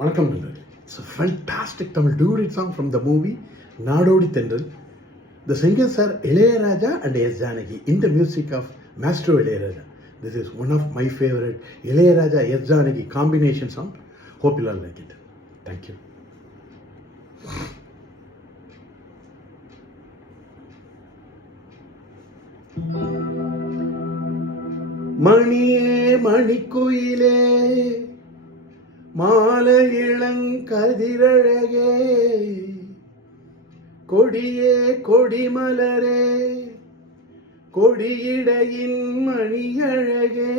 வணக்கம் நண்பர்களே. It's a fantastic Tamil duet song from the movie Nadodi Tendral. The singers are Ilayaraja and S. Janaki in the music of Maestro Ilayaraja. This is one of my favorite Ilayaraja S. Janaki combination song. Hope you all like it. Thank you. மணியே மணிக்குயிலே மாலை இளங்கதிரழகே கொடியே கொடிமலரே கொடியிடையின் மணியழகே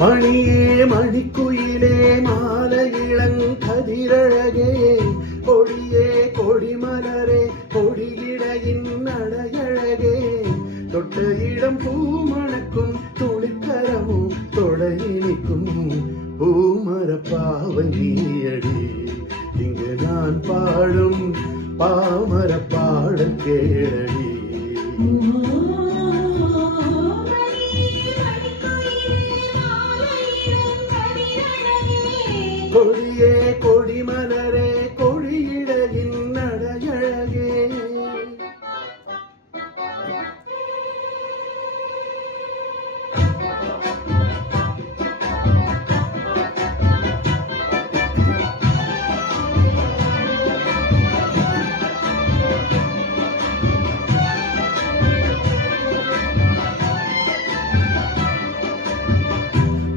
மணியே மணிக்குயிலே மாலை இளங்கதிரழகே கொடியே கொடிமலரே கொடியிடையின் நடையழகே தொட்ட இடம் பூமணக்கும் துளிக்கரமும் தொடையினிக்கும் பூமரப்பாவை நீயடி இங்கு நான் பாடும் பாமர பாடல் கேளடி. கொடியே கொடிமலரே கொடியிடையின் நடையழகே.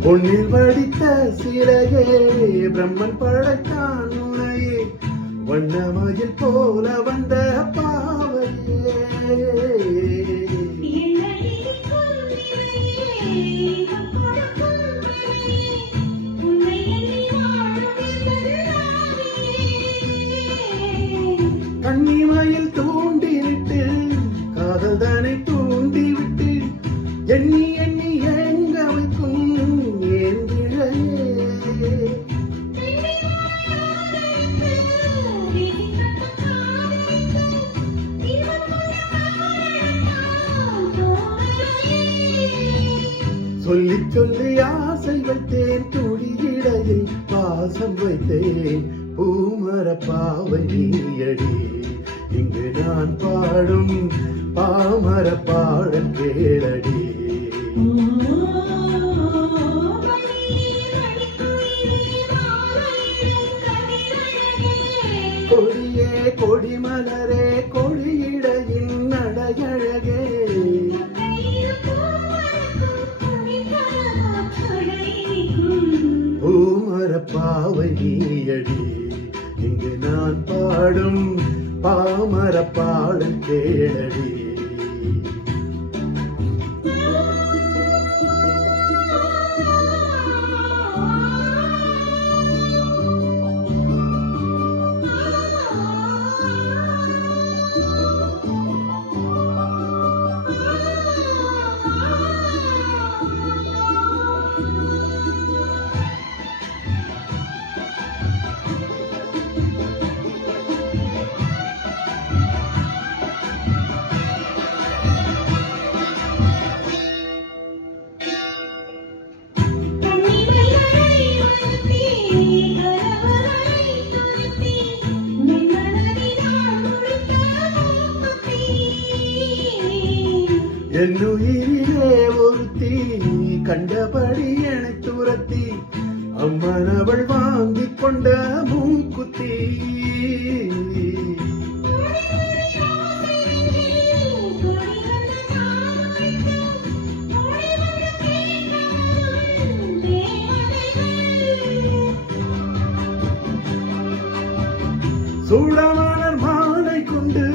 பொன்னில் வடித்த சிலையே பிரம்மன் படைத்தான் உனையே வண்ணமயில் போல வந்த பாவையே. கன்னிமயில் தூண்டிவிட்டு காதல் தானே தூண்டிவிட்டு எண்ணி எண்ணி எங்க வைக்கும் சொல்லி சொல்லி ஆசை வைத்தேன் துளியிடையில் பாசம் வைத்தேன் பூமர பாவை நீயடி இங்கு நான் பாடும் பாமர பாடல் கேளடி. கொடியே கொடிமலரே கொடியிடையின் நடையழகே பூமர பாவை நீயடி இங்கு நான் பாடும் பாமர பாடல் கேளடி. என்னுயிரிலே ஒருத்தி கண்டபடி என்னை துரத்தி அம்மன் அவள் வாங்கி கொண்ட மூக்குத்தி. சூடமலர் மாலை கொண்டு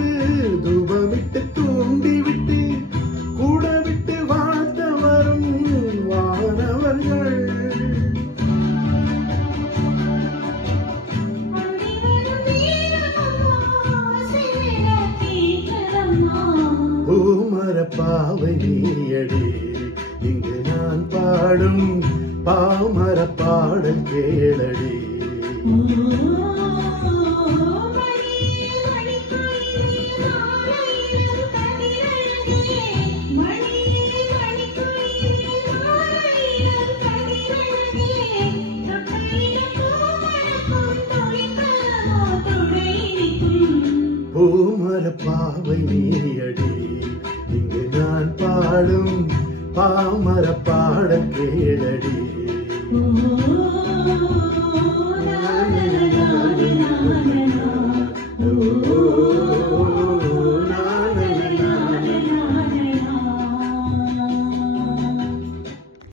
தூபமிட்டு தூண்டி விட்டு கூட விட்டு வாழ்த்த வரும் வானவர்கள் பாவை நீயடி இங்கு நான் பாடும் பாமர பாடல் கேளடி. பூமர பாவை நீயடி இங்கு நான் பாடும் பாமர பாடல் கேளடி.